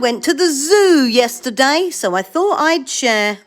went to the zoo yesterday, so I thought I'd share.